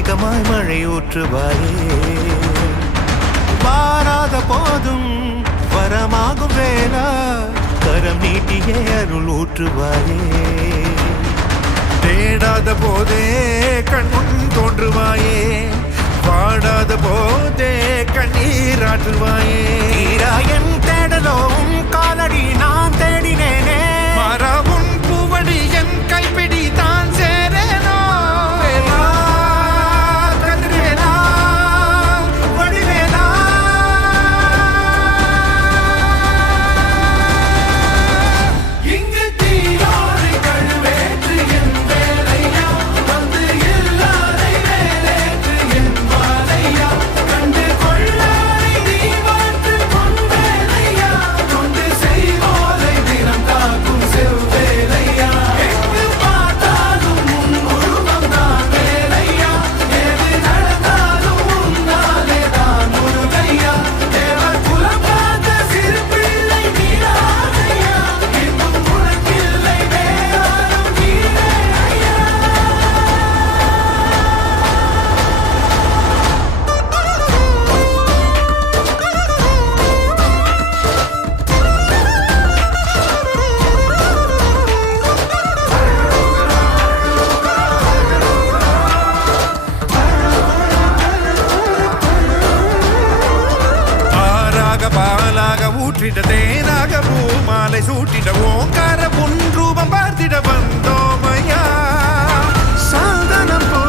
மேகமாய் மழை ஊற்றுவாயே வாராத போதும் வரமாகும் வேளா கரம் நீட்டியே அருள் ஊற்றுவாயே தேடாத போதே கண்முன் தோன்றுவாயே வாடாத போதே கண்ணீராற்றுவாயே என் தேடலும் காலடி நான் தேடினேனே மாறாவும் பூவடி என் கைப்பிடி தான் சேரேனோ கதிர்வேலா வடிவேலா இங்கு தீயோரை கழுவேற்று என் வேலையா வந்து இல்லாதை வேலேற்று என் வாழையா கண்டு கொள்ளாரை நீ மாற்று பொன் வேலையா கொண்டு செய்வோரை தினம் காக்கும் செவ்வேலையா எங்கு பார்த்தாலும் உன் உருவம் தான் வேலையா எது நடந்தாலும் உன்னாலே தான் முருகையா தேவர் குலம் பார்த்த சிறு பிள்ளை நீராதையா இன்னும் உனக்கில்லை வேறாரும் நீரே ஐயா ஆறாக பாலாக ஊற்றிட தேனாக பூமாலை சூட்டிட ஓங்கார பொன் ரூபம் பார்த்திட வந்தோமையா சாதனம் போ